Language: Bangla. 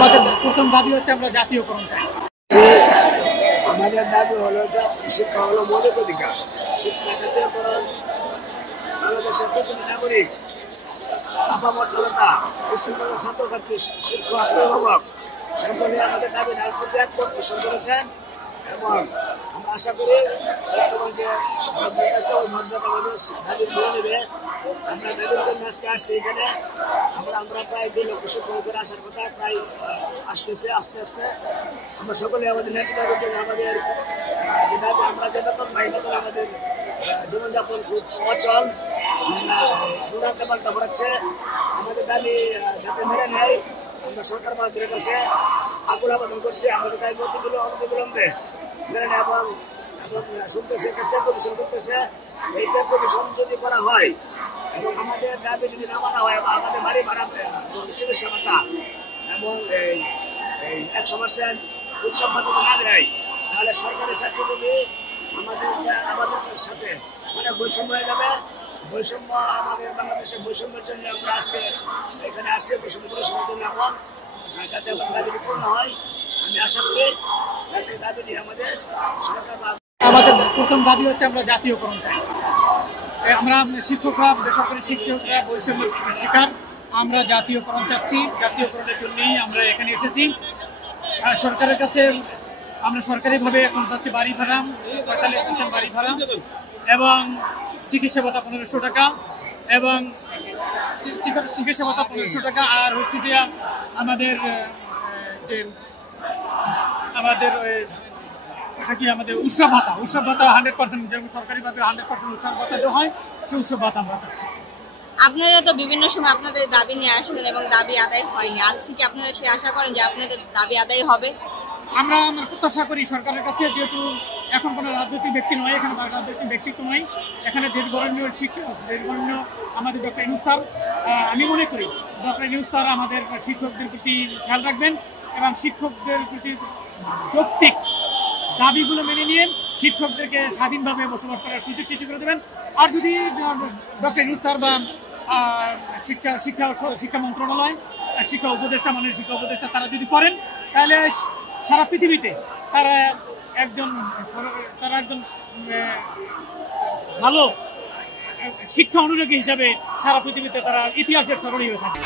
আমাদের প্রথম দাবি হচ্ছে আমরা জাতীয়করণ চাই। আমাদের দাবি হলো শিক্ষা হলো মৌলিক অধিকার। শিক্ষা জাতীয়করণ, বাংলাদেশের প্রতিটি নাগরিক, আপামর জনতা, স্কুল কলেজের ছাত্রছাত্রী, শিক্ষক, অভিভাবক সকলে আমাদের দাবি প্রতি একমত পোষণ করেছেন এবং আমরা আশা করি বর্তমান যে গভর্নমেন্ট আছে ওই গভর্নমেন্ট আমাদের দাবি মেনে নেবে। আমরা দাবির জন্য আজকে আসছি এখানে। আমরা প্রায় 2 লক্ষ শিক্ষক করে আসার কথা, প্রায় আসতেছে আস্তে আস্তে। আমরা সকলে আমাদের ন্যায্য দাবির জন্য আমাদের যে দাবি, আমরা যে বেতন পাই বেতন আমাদের জীবনযাপন খুব অচল, আমরা ঋণাত্মা পাল্টা করাচ্ছে। আমাদের দাবি যাতে মেনে নেয় আমরা সরকার বাহাদুরের কাছে আকুল আবেদন করছি। আমাদের দাবি অনতিবিলম্বে মেনে নেয় এবং শুনতেছে একটা পে কমিশন করতেছে। এই পে কমিশন যদি করা হয় এবং আমাদের দাবি যদি না মানা হয়, আমাদের বাড়ি ভাড়া এবং চিকিৎসা ভাতা এবং এই 100% উৎসব ভাতা না দেয়, তাহলে সরকারি চাকরিজীবী আমাদের সাথে অনেক বৈষম্য হয়ে যাবে। বৈষম্য আমাদের বাংলাদেশের বৈষম্যের জন্য আমরা আজকে এখানে আসছি, বৈষম্য দূরের জন্য। এবং যাতে আমাদের দাবিটি পূর্ণ হয়, আমি আশা করি যাতে দাবিটি আমাদের সরকার। আমাদের প্রথম দাবি হচ্ছে আমরা জাতীয়করণ চাই। আমরা শিক্ষকরা, বেসরকারি শিক্ষকরা বৈষম্যের শিকার, আমরা জাতীয়করণ চাচ্ছি। জাতীয়করণের জন্যই আমরা এখানে এসেছি। সরকারের কাছে আমরা সরকারিভাবে এখন চাচ্ছি বাড়ি ভাড়া 45% বাড়ি ভাড়া এবং চিকিৎসা ভাতা 1500 টাকা এবং চিকিৎসা ভাতা 1500 টাকা। আর হচ্ছে যে আমাদের এটা কি আমাদের উৎসব ভাতা 100% যেরকম সরকারিভাবে 100% উৎসব ভাতা দেওয়া হয়, সেই উৎসব ভাতা আমরা চাচ্ছি। আপনারা তো বিভিন্ন সময় আপনাদের দাবি নিয়ে আসছেন এবং দাবি আদায় হয়নি। আজকে কি আপনারা সে আশা করেন যে আপনাদের দাবি আদায় হবে? আমরা প্রত্যাশা করি সরকারের কাছে, যেহেতু এখন কোনো রাজনৈতিক ব্যক্তি নয়, এখানে রাজনৈতিক ব্যক্তিত্ব নয়, এখানে দেশবরণীয় দেশবরণীয় আমাদের ডক্টর ইউনূস স্যার। আমি মনে করি ডক্টর ইউনূস স্যার আমাদের শিক্ষকদের প্রতি খেয়াল রাখবেন এবং শিক্ষকদের প্রতি যৌক্তিক দাবিগুলো মেনে নিয়ে শিক্ষকদেরকে স্বাধীনভাবে বসবাস করার সুযোগ সৃষ্টি করে দেবেন। আর যদি ডক্টর ইউনূস স্যার বা শিক্ষা মন্ত্রণালয়, শিক্ষা উপদেষ্টা, মাননীয় শিক্ষা উপদেষ্টা, তারা যদি করেন, তাহলে সারা পৃথিবীতে তারা একজন ভালো শিক্ষা অনুরাগী হিসাবে সারা পৃথিবীতে তারা ইতিহাসের স্মরণীয় হয়ে থাকে।